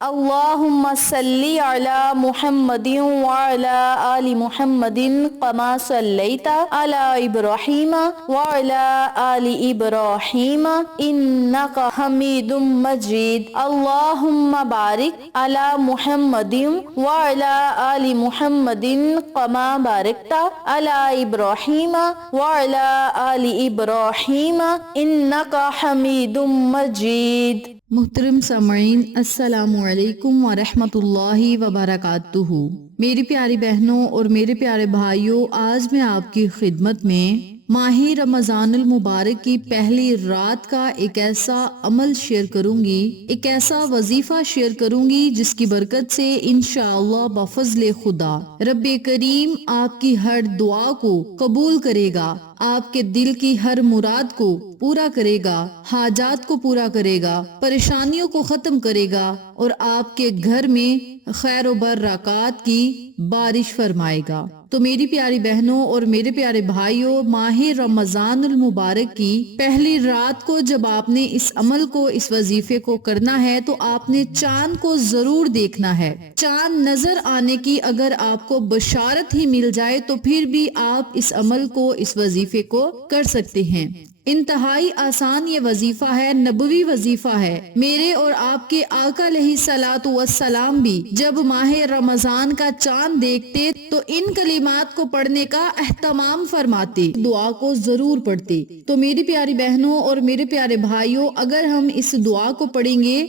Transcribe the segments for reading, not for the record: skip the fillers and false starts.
اللهم صل على محمد وعلى آل محمد كما صليت على إبراهيم وعلى آل إبراهيم إنك حميد مجيد. اللهم بارك على محمد وعلى آل محمد كما باركت على إبراهيم وعلى آل إبراهيم إنك حميد مجيد. محترم سامعین، السلام علیکم ورحمۃ اللہ وبرکاتہ۔ میری پیاری بہنوں اور میرے پیارے بھائیوں، آج میں آپ کی خدمت میں ماہ رمضان المبارک کی پہلی رات کا ایک ایسا عمل شیئر کروں گی، ایک ایسا وظیفہ شیئر کروں گی جس کی برکت سے انشاءاللہ بفضل خدا رب کریم آپ کی ہر دعا کو قبول کرے گا، آپ کے دل کی ہر مراد کو پورا کرے گا، حاجات کو پورا کرے گا، پریشانیوں کو ختم کرے گا اور آپ کے گھر میں خیر و برکات کی بارش فرمائے گا۔ تو میری پیاری بہنوں اور میرے پیارے بھائیوں، ماہ رمضان المبارک کی پہلی رات کو جب آپ نے اس عمل کو، اس وظیفے کو کرنا ہے تو آپ نے چاند کو ضرور دیکھنا ہے۔ چاند نظر آنے کی اگر آپ کو بشارت ہی مل جائے تو پھر بھی آپ اس عمل کو، اس وظیفے کو کر سکتے ہیں۔ انتہائی آسان یہ وظیفہ ہے، نبوی وظیفہ ہے۔ میرے اور آپ کے آقا علیہ الصلوۃ والسلام بھی جب ماہ رمضان کا چاند دیکھتے تو ان کلمات کو پڑھنے کا اہتمام فرماتے، دعا کو ضرور پڑھتے۔ تو میری پیاری بہنوں اور میرے پیارے بھائیوں، اگر ہم اس دعا کو پڑھیں گے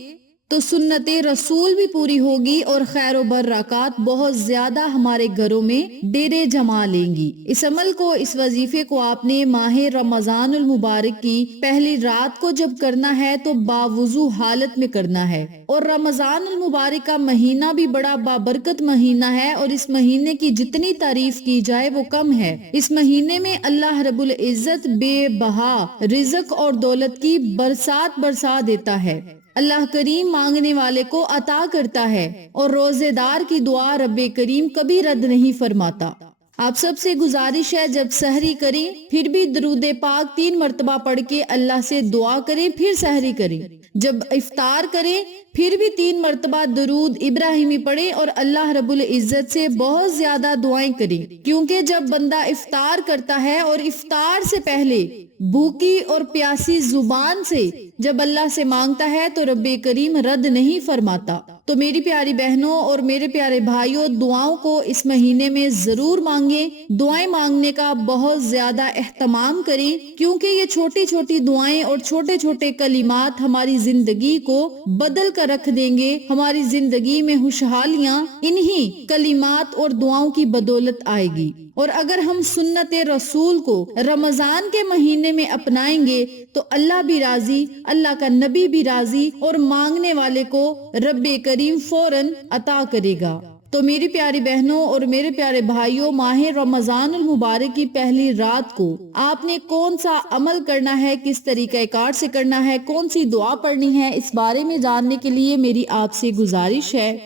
تو سنت رسول بھی پوری ہوگی اور خیر و برکات بہت زیادہ ہمارے گھروں میں ڈیرے جما لیں گی۔ اس عمل کو، اس وظیفے کو آپ نے ماہ رمضان المبارک کی پہلی رات کو جب کرنا ہے تو باوضو حالت میں کرنا ہے۔ اور رمضان المبارک کا مہینہ بھی بڑا بابرکت مہینہ ہے اور اس مہینے کی جتنی تعریف کی جائے وہ کم ہے۔ اس مہینے میں اللہ رب العزت بے بہا رزق اور دولت کی برسات برسا دیتا ہے۔ اللہ کریم مانگنے والے کو عطا کرتا ہے اور روزے دار کی دعا رب کریم کبھی رد نہیں فرماتا۔ آپ سب سے گزارش ہے جب سحری کریں پھر بھی درود پاک 3 مرتبہ پڑھ کے اللہ سے دعا کریں، پھر سحری کریں۔ جب افطار کریں پھر بھی 3 مرتبہ درود ابراہیمی پڑھیں اور اللہ رب العزت سے بہت زیادہ دعائیں کریں، کیونکہ جب بندہ افطار کرتا ہے اور افطار سے پہلے بھوکی اور پیاسی زبان سے جب اللہ سے مانگتا ہے تو رب کریم رد نہیں فرماتا۔ تو میری پیاری بہنوں اور میرے پیارے بھائیوں، دعاؤں کو اس مہینے میں ضرور مانگیں، دعائیں مانگنے کا بہت زیادہ اہتمام کریں، کیونکہ یہ چھوٹی چھوٹی دعائیں اور چھوٹے چھوٹے کلمات ہماری زندگی کو بدل کر رکھ دیں گے۔ ہماری زندگی میں خوشحالیاں انہی کلمات اور دعاؤں کی بدولت آئے گی۔ اور اگر ہم سنت رسول کو رمضان کے مہینے میں اپنائیں گے تو اللہ بھی راضی، اللہ کا نبی بھی راضی اور مانگنے والے کو رب کریم فوراً عطا کرے گا۔ تو میری پیاری بہنوں اور میرے پیارے بھائیوں، ماہ رمضان المبارک کی پہلی رات کو آپ نے کون سا عمل کرنا ہے، کس طریقہ کار سے کرنا ہے، کون سی دعا پڑھنی ہے، اس بارے میں جاننے کے لیے میری آپ سے گزارش ہے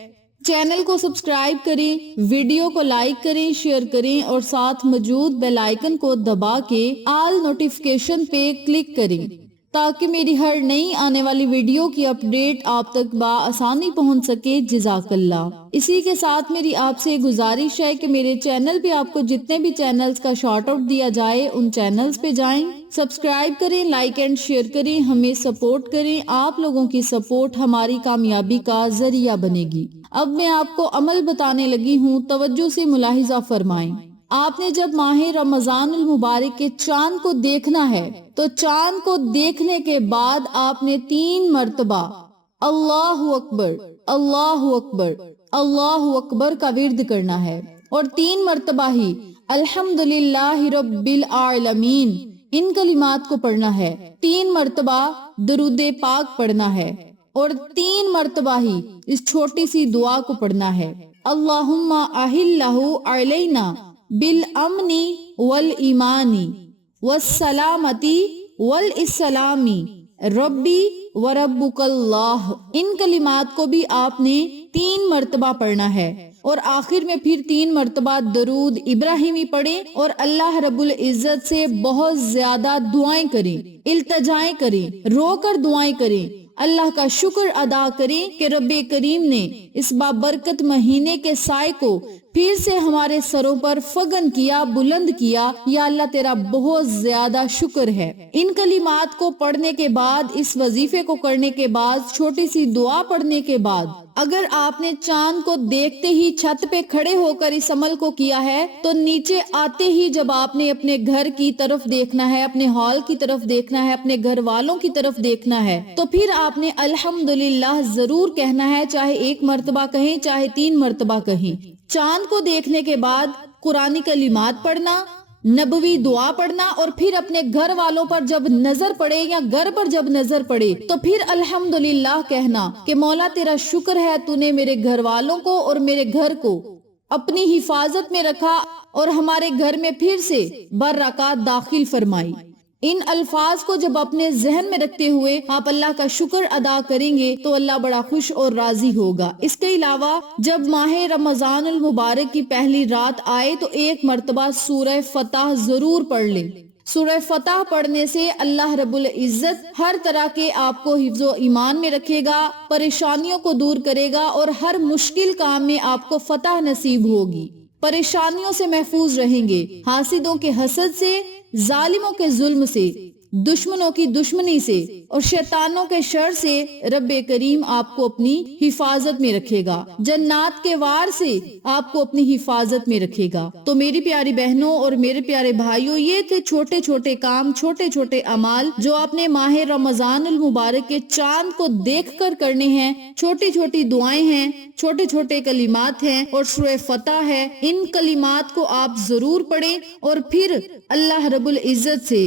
چینل کو سبسکرائب کریں، ویڈیو کو لائک کریں، شیئر کریں اور ساتھ موجود بیل آئیکن کو دبا کے آل نوٹیفیکیشن پہ کلک کریں تاکہ میری ہر نئی آنے والی ویڈیو کی اپڈیٹ آپ تک بآسانی پہنچ سکے۔ جزاک اللہ۔ اسی کے ساتھ میری آپ سے گزارش ہے کہ میرے چینل پہ آپ کو جتنے بھی چینلز کا شارٹ آؤٹ دیا جائے ان چینلز پہ جائیں، سبسکرائب کریں، لائک اینڈ شیئر کریں، ہمیں سپورٹ کریں۔ آپ لوگوں کی سپورٹ ہماری کامیابی کا ذریعہ بنے گی۔ اب میں آپ کو عمل بتانے لگی ہوں، توجہ سے ملاحظہ فرمائیں۔ آپ نے جب ماہ رمضان المبارک کے چاند کو دیکھنا ہے تو چاند کو دیکھنے کے بعد آپ نے 3 مرتبہ اللہ اکبر، اللہ اکبر، اللہ اکبر کا ورد کرنا ہے اور 3 مرتبہ ہی الحمدللہ رب العالمین ان کلمات کو پڑھنا ہے۔ 3 مرتبہ درود پاک پڑھنا ہے اور 3 مرتبہ ہی اس چھوٹی سی دعا کو پڑھنا ہے۔ اللہم احلہ علینا بالامن والایمان والسلامتی والاسلامی ربی وربک اللہ۔ ان کلمات کو بھی آپ نے 3 مرتبہ پڑھنا ہے اور آخر میں پھر 3 مرتبہ درود ابراہیمی پڑھیں اور اللہ رب العزت سے بہت زیادہ دعائیں کریں، التجائیں کریں، رو کر دعائیں کریں اللہ کا شکر ادا کریں کہ رب کریم نے اس بابرکت مہینے کے سائے کو پھر سے ہمارے سروں پر فگن کیا، بلند کیا۔ یا اللہ تیرا بہت زیادہ شکر ہے۔ ان کلمات کو پڑھنے کے بعد، اس وظیفے کو کرنے کے بعد، چھوٹی سی دعا پڑھنے کے بعد، اگر آپ نے چاند کو دیکھتے ہی چھت پہ کھڑے ہو کر اس عمل کو کیا ہے تو نیچے آتے ہی جب آپ نے اپنے گھر کی طرف دیکھنا ہے، اپنے ہال کی طرف دیکھنا ہے، اپنے گھر والوں کی طرف دیکھنا ہے، تو پھر آپ نے الحمدللہ ضرور کہنا ہے، چاہے 1 مرتبہ کہیں چاہے 3 مرتبہ کہیں۔ چاند کو دیکھنے کے بعد قرآنی کلمات پڑھنا، نبوی دعا پڑھنا، اور پھر اپنے گھر والوں پر جب نظر پڑے یا گھر پر جب نظر پڑے تو پھر الحمدللہ کہنا کہ مولا تیرا شکر ہے، تو نے میرے گھر والوں کو اور میرے گھر کو اپنی حفاظت میں رکھا اور ہمارے گھر میں پھر سے برکات داخل فرمائی۔ ان الفاظ کو جب اپنے ذہن میں رکھتے ہوئے آپ اللہ کا شکر ادا کریں گے تو اللہ بڑا خوش اور راضی ہوگا۔ اس کے علاوہ جب ماہ رمضان المبارک کی پہلی رات آئے تو 1 مرتبہ سورہ فتح ضرور پڑھ لیں۔ سورہ فتح پڑھنے سے اللہ رب العزت ہر طرح کے آپ کو حفظ و ایمان میں رکھے گا، پریشانیوں کو دور کرے گا اور ہر مشکل کام میں آپ کو فتح نصیب ہوگی۔ پریشانیوں سے محفوظ رہیں گے، حاسدوں کے حسد سے، ظالموں کے ظلم سے، دشمنوں کی دشمنی سے اور شیطانوں کے شر سے رب کریم آپ کو اپنی حفاظت میں رکھے گا، جنات کے وار سے آپ کو اپنی حفاظت میں رکھے گا۔ تو میری پیاری بہنوں اور میرے پیارے بھائیوں، یہ تھے چھوٹے چھوٹے کام، چھوٹے چھوٹے اعمال جو آپ نے ماہ رمضان المبارک کے چاند کو دیکھ کر کرنے ہیں۔ چھوٹی چھوٹی دعائیں ہیں، چھوٹے چھوٹے کلمات ہیں اور سورہ فتح ہے۔ ان کلمات کو آپ ضرور پڑھیں اور پھر اللہ رب العزت سے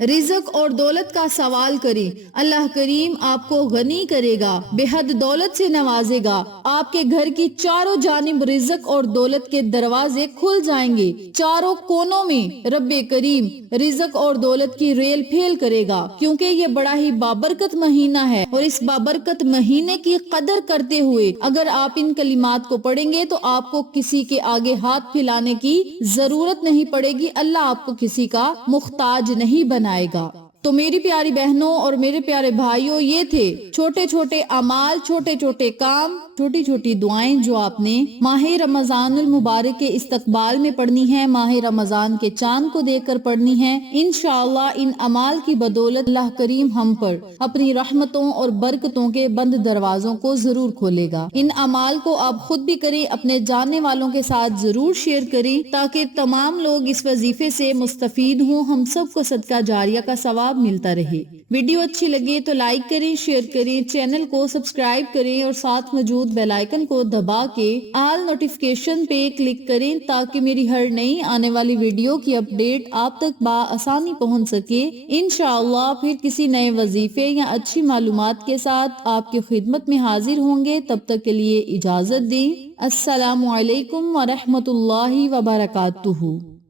رزق اور دولت کا سوال کریں۔ اللہ کریم آپ کو غنی کرے گا، بے حد دولت سے نوازے گا، آپ کے گھر کی چاروں جانب رزق اور دولت کے دروازے کھل جائیں گے، چاروں کونوں میں رب کریم رزق اور دولت کی ریل پھیل کرے گا، کیونکہ یہ بڑا ہی بابرکت مہینہ ہے اور اس بابرکت مہینے کی قدر کرتے ہوئے اگر آپ ان کلمات کو پڑھیں گے تو آپ کو کسی کے آگے ہاتھ پھیلانے کی ضرورت نہیں پڑے گی، اللہ آپ کو کسی کا محتاج نہیں بنائے گا۔ تو میری پیاری بہنوں اور میرے پیارے بھائیوں، یہ تھے چھوٹے چھوٹے اعمال، چھوٹے چھوٹے کام، چھوٹی چھوٹی دعائیں جو آپ نے ماہ رمضان المبارک کے استقبال میں پڑھنی ہیں، ماہ رمضان کے چاند کو دیکھ کر پڑھنی ہیں۔ انشاءاللہ ان اعمال کی بدولت اللہ کریم ہم پر اپنی رحمتوں اور برکتوں کے بند دروازوں کو ضرور کھولے گا۔ ان اعمال کو آپ خود بھی کریں، اپنے جاننے والوں کے ساتھ ضرور شیئر کریں تاکہ تمام لوگ اس وظیفے سے مستفید ہوں، ہم سب کو صدقہ جاریہ کا ثواب ملتا رہے۔ ویڈیو اچھی لگے تو لائک کریں، شیئر کریں، چینل کو سبسکرائب کریں اور ساتھ موجود بیل آئیکن کو دبا کے آل نوٹیفیکیشن پہ کلک کریں تاکہ میری ہر نئی آنے والی ویڈیو کی اپڈیٹ آپ تک بآسانی پہنچ سکے۔ انشاءاللہ پھر کسی نئے وظیفے یا اچھی معلومات کے ساتھ آپ کی خدمت میں حاضر ہوں گے، تب تک کے لیے اجازت دیں۔ السلام علیکم ورحمۃ اللہ وبرکاتہ۔